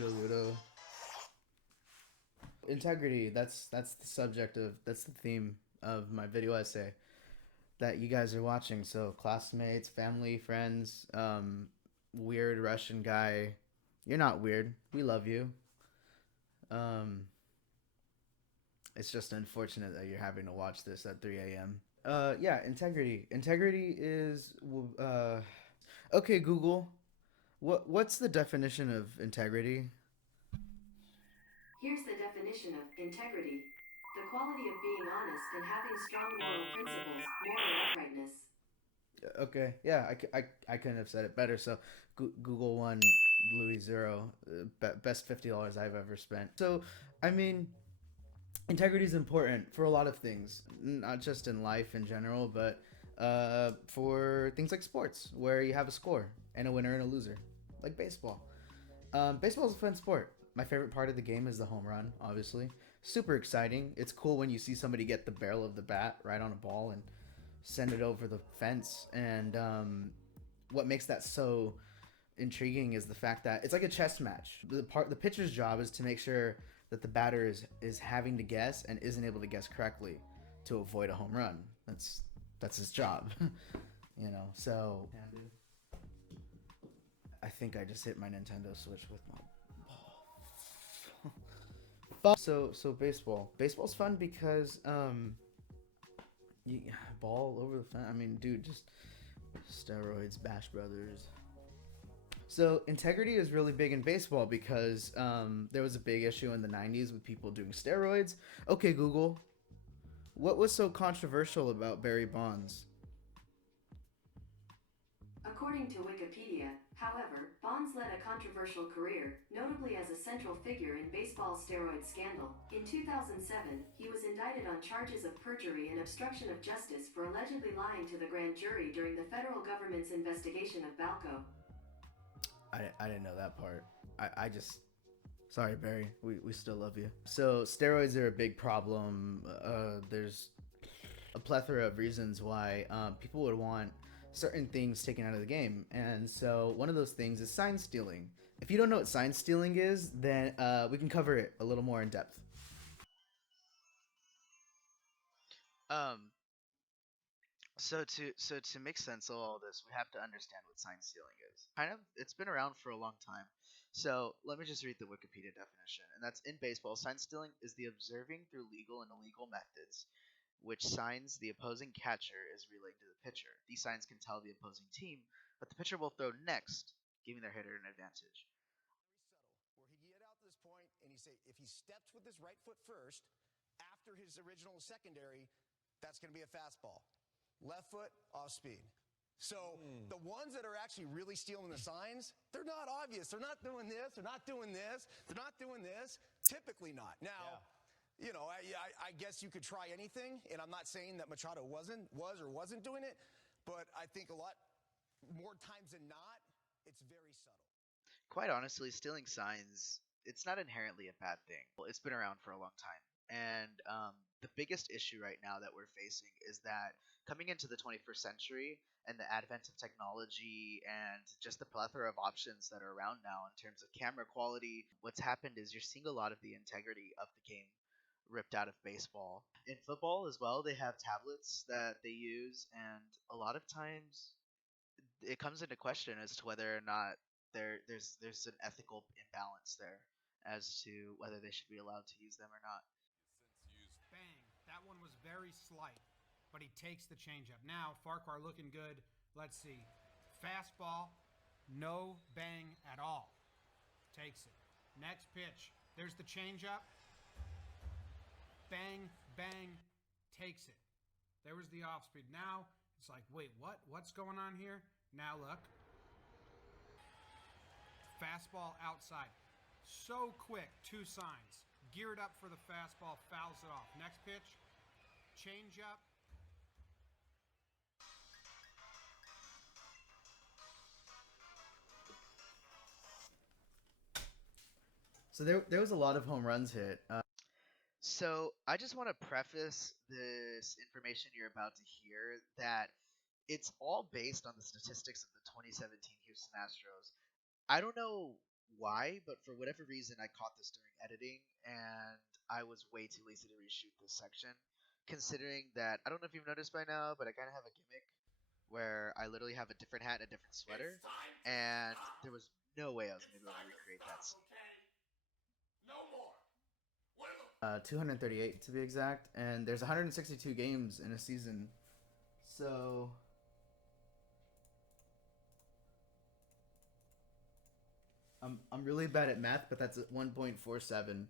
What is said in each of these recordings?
Pseudo. Integrity. That's the subject of that's the theme of my video essay that you guys are watching. So classmates, family, friends, weird Russian guy. You're not weird. We love you. Um, it's just unfortunate that you're having to watch this at 3 a.m. Yeah, integrity. Integrity is okay. Google, what's the definition of integrity? Here's the definition of integrity: the quality of being honest and having strong moral principles, moral uprightness. Okay, yeah, I couldn't have said it better. So, Google one, Louis zero, best $50 I've ever spent. So, I mean, integrity is important for a lot of things, not just in life in general, but for things like sports, where you have a score and a winner and a loser, like baseball. Baseball is a fun sport. My favorite part of the game is the home run, obviously. Super exciting. It's cool when you see somebody get the barrel of the bat right on a ball and send it over the fence. And what makes that so intriguing is the fact that it's like a chess match. The pitcher's job is to make sure that the batter is having to guess and isn't able to guess correctly to avoid a home run. That's his job, you know. So I think I just hit my Nintendo Switch with my ball. So baseball. Baseball's fun because you, ball over the fence. I mean, dude, just steroids, Bash Brothers. So integrity is really big in baseball because there was a big issue in the '90s with people doing steroids. Okay, Google, what was so controversial about Barry Bonds? According to Wikipedia, however, Bonds led a controversial career, notably as a central figure in baseball's steroid scandal. In 2007, he was indicted on charges of perjury and obstruction of justice for allegedly lying to the grand jury during the federal government's investigation of Balco. I didn't know that part. I just sorry, Barry. We still love you. So steroids are a big problem. There's a plethora of reasons why people would want certain things taken out of the game, and so one of those things is sign stealing. If you don't know what sign stealing is, then we can cover it a little more in depth. Um, so to make sense of all this, we have to understand what sign stealing is. It's been around for a long time. So let me just read the Wikipedia definition, and that's in baseball. Sign stealing is the observing through legal and illegal methods, which signs the opposing catcher is relaying to the pitcher. These signs can tell the opposing team what the pitcher will throw next, giving their hitter an advantage. Very subtle, where he'd get out to this point and he'd say, if he steps with his right foot first, after his original secondary, that's going to be a fastball. Left foot, off speed. So the ones that are actually really stealing the signs, they're not obvious. They're not doing this. They're not doing this. They're not doing this. Typically not. Now, you know, I guess you could try anything, and I'm not saying that Machado was or wasn't doing it, but I think a lot more times than not, it's very subtle. Quite honestly, stealing signs, it's not inherently a bad thing. Well, it's been around for a long time. And the biggest issue right now that we're facing is that coming into the 21st century and the advent of technology and just the plethora of options that are around now in terms of camera quality, what's happened is you're seeing a lot of the integrity of the game ripped out of baseball. In football as well, they have tablets that they use, and a lot of times it comes into question as to whether or not there's an ethical imbalance there as to whether they should be allowed to use them or not. Bang. That one was very slight, but he takes the changeup. Now, Farquhar looking good. Let's see. Fastball, no bang at all. Takes it. Next pitch. There's the changeup. Bang, bang, takes it. There was the off speed. Now, it's like, wait, what? What's going on here? Now look. Fastball outside. So quick, two signs. Geared up for the fastball, fouls it off. Next pitch, change up. So there was a lot of home runs hit. So I just want to preface this information you're about to hear that it's all based on the statistics of the 2017 Houston Astros. I don't know why, but for whatever reason, I caught this during editing, and I was way too lazy to reshoot this section. Considering that, I don't know if you've noticed by now, but I kind of have a gimmick where I literally have a different hat and a different sweater, and there was no way I was going to be able to recreate that scene. 238 to be exact, and there's 162 games in a season. So I'm really bad at math, but that's at 1.47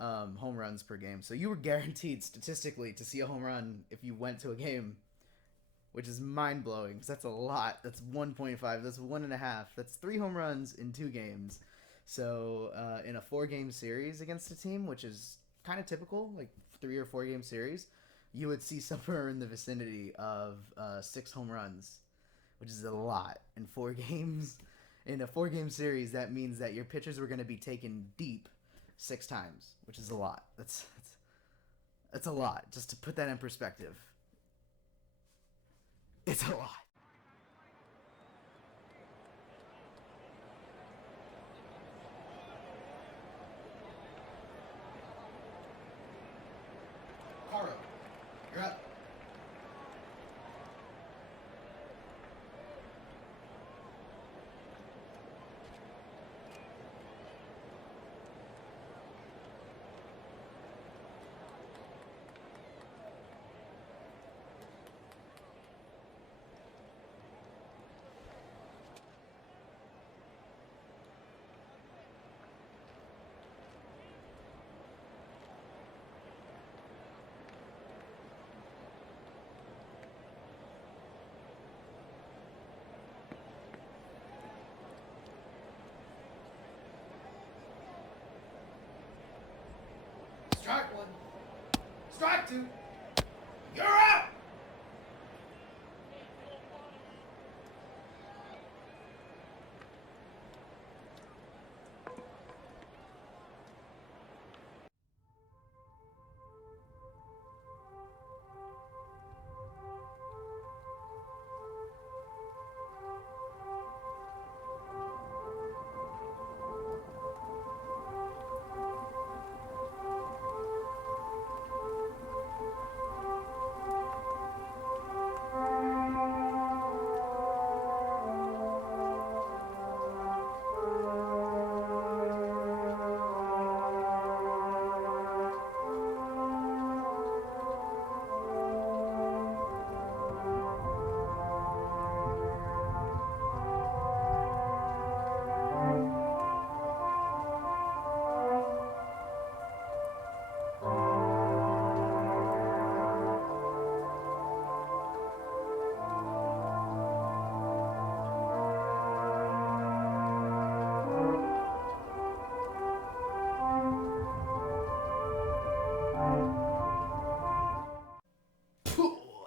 home runs per game. So you were guaranteed statistically to see a home run if you went to a game, which is mind blowing because that's a lot. That's 1.5. That's 1.5. That's 3 home runs in 2 games. So in a 4-game series against a team, which is kind of typical, like 3 or 4 game series, you would see somewhere in the vicinity of 6 home runs, which is a lot in 4 games. In a 4-game series, that means that your pitchers were going to be taken deep 6 times, which is a lot. That's a lot. Just to put that in perspective, it's a lot. Caro, you're up. Strike 1. Strike 2. You're out!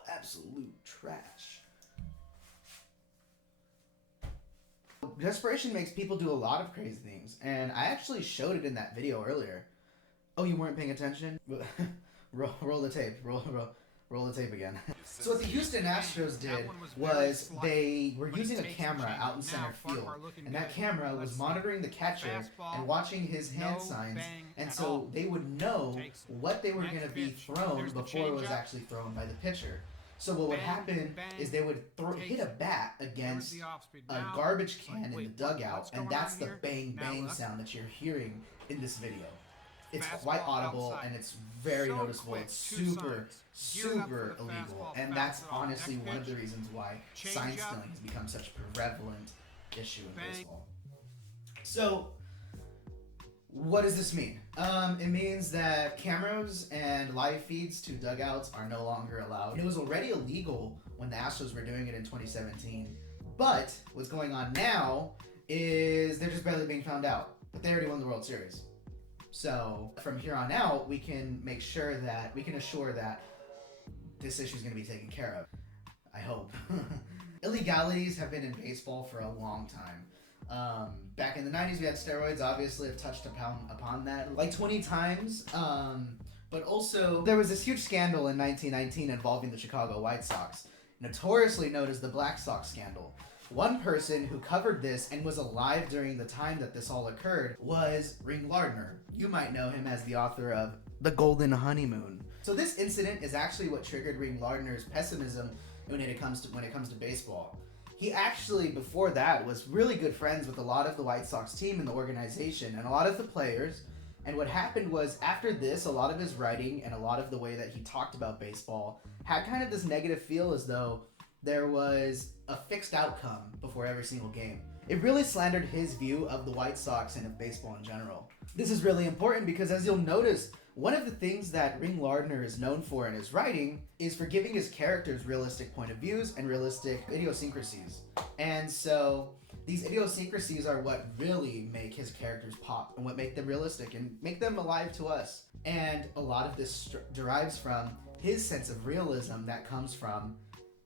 Absolute trash. Desperation makes people do a lot of crazy things, and I actually showed it in that video earlier. Oh, you weren't paying attention? roll the tape. Roll the tape again. So what the Houston Astros did was they were using a camera out in center field, and that camera was monitoring the catcher and watching his hand signs, and so they would know what they were going to be thrown before it was actually thrown by the pitcher. So what would happen is they would hit a bat against a garbage can in the dugout, and that's the bang bang sound that you're hearing in this video. It's quite audible and it's very noticeable. It's super illegal, and that's honestly one of the reasons why sign stealing has become such a prevalent issue in baseball. So what does this mean? It means that cameras and live feeds to dugouts are no longer allowed. It was already illegal when the Astros were doing it in 2017. But what's going on now is they're just barely being found out. But they already won the World Series. So from here on out, we can assure that this issue is going to be taken care of. I hope. Illegalities have been in baseball for a long time. Back in the 90s, we had steroids. Obviously, I've touched upon that like 20 times. But also, there was this huge scandal in 1919 involving the Chicago White Sox, notoriously known as the Black Sox scandal. One person who covered this and was alive during the time that this all occurred was Ring Lardner. You might know him as the author of The Golden Honeymoon. So this incident is actually what triggered Ring Lardner's pessimism when it comes to baseball. He actually, before that, was really good friends with a lot of the White Sox team and the organization and a lot of the players. And what happened was, after this, a lot of his writing and a lot of the way that he talked about baseball had kind of this negative feel, as though there was a fixed outcome before every single game. It really slandered his view of the White Sox and of baseball in general. This is really important because, as you'll notice, one of the things that Ring Lardner is known for in his writing is for giving his characters realistic point of views and realistic idiosyncrasies. And so these idiosyncrasies are what really make his characters pop and what make them realistic and make them alive to us. And a lot of this derives from his sense of realism that comes from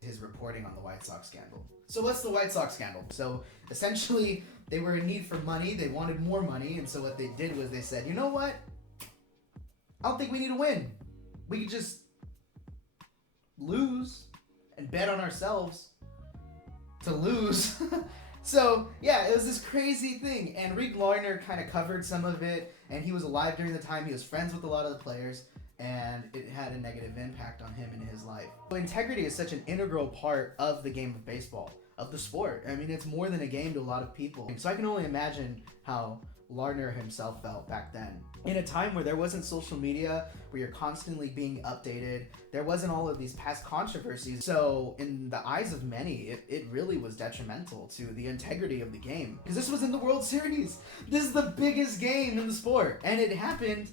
his reporting on the White Sox scandal. So what's the White Sox scandal? So essentially, they were in need for money, they wanted more money, and so what they did was they said, you know what? I don't think we need to win. We could just lose and bet on ourselves to lose. So yeah, it was this crazy thing, and Ring Lardner kind of covered some of it, and he was alive during the time. He was friends with a lot of the players, and it had a negative impact on him in his life. So integrity is such an integral part of the game of baseball, of the sport. I mean, it's more than a game to a lot of people. So I can only imagine how Lardner himself felt back then. In a time where there wasn't social media, where you're constantly being updated, there wasn't all of these past controversies. So in the eyes of many, it really was detrimental to the integrity of the game. Because this was in the World Series. This is the biggest game in the sport. And it happened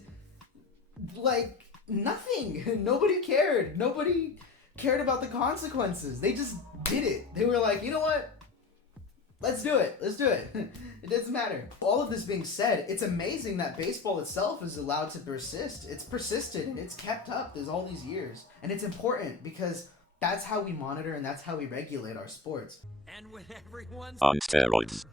like nothing. Nobody cared. Nobody cared about the consequences. They just did it. They were like, you know what? Let's do it. Let's do it. It doesn't matter. All of this being said, it's amazing that baseball itself is allowed to persist. It's persisted and it's kept up there's all these years. And it's important because that's how we monitor and that's how we regulate our sports. And when everyone's on steroids.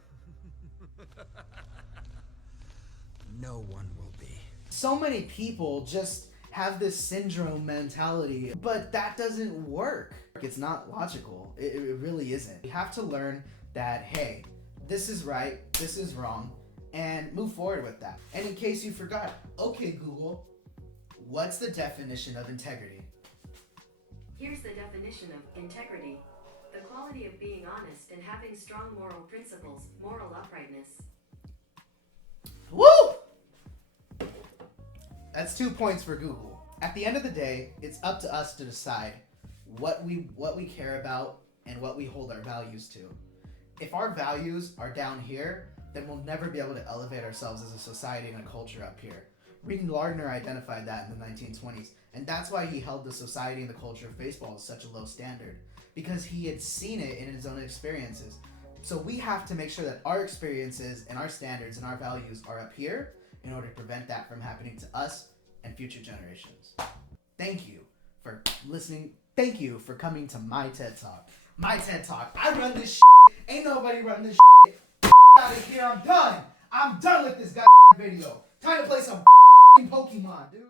No one will be. So many people just have this syndrome mentality, but that doesn't work. It's not logical. It really isn't. We have to learn that, hey, this is right, this is wrong, and move forward with that. And in case you forgot, okay, Google, what's the definition of integrity? Here's the definition of integrity: the quality of being honest and having strong moral principles, moral uprightness. Woo! That's 2 points for Google. At the end of the day, it's up to us to decide what we care about and what we hold our values to. If our values are down here, then we'll never be able to elevate ourselves as a society and a culture up here. Ring Lardner identified that in the 1920s, and that's why he held the society and the culture of baseball as such a low standard, because he had seen it in his own experiences. So we have to make sure that our experiences and our standards and our values are up here in order to prevent that from happening to us and future generations. Thank you for listening. Thank you for coming to my TED Talk. My TED Talk. I run this shit. Ain't nobody run this shit. Out of here. I'm done. I'm done with this goddamn video. Time to play some Pokemon, dude.